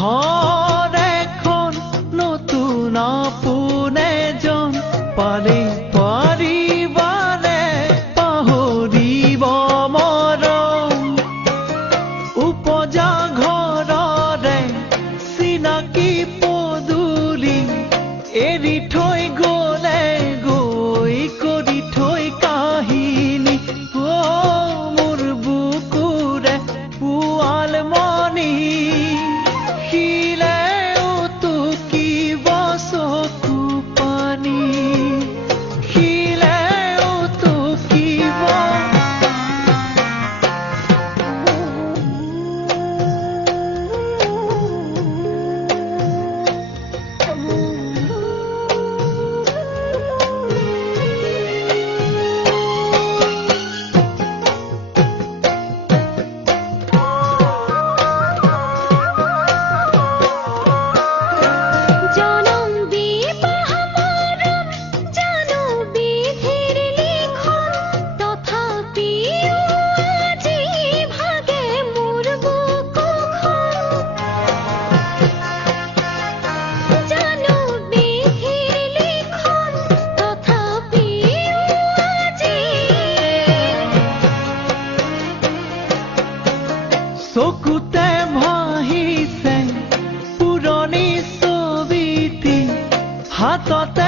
ঘৰ এখন নতুন আপোন এজন পালে পাৰিবানে পাহৰিব মৰম উপজা ঘৰৰে চিনাকি পদূলি এৰি থৈ গ'লে গৈ কৰি থৈ কাহিনী মোৰ বুকুৰে পোৱাল মনি শিলেও টুকিব চকু পানী শিলেও টুকিব চকুতে ভাহিছে পুৰণি ছবিটি হাতত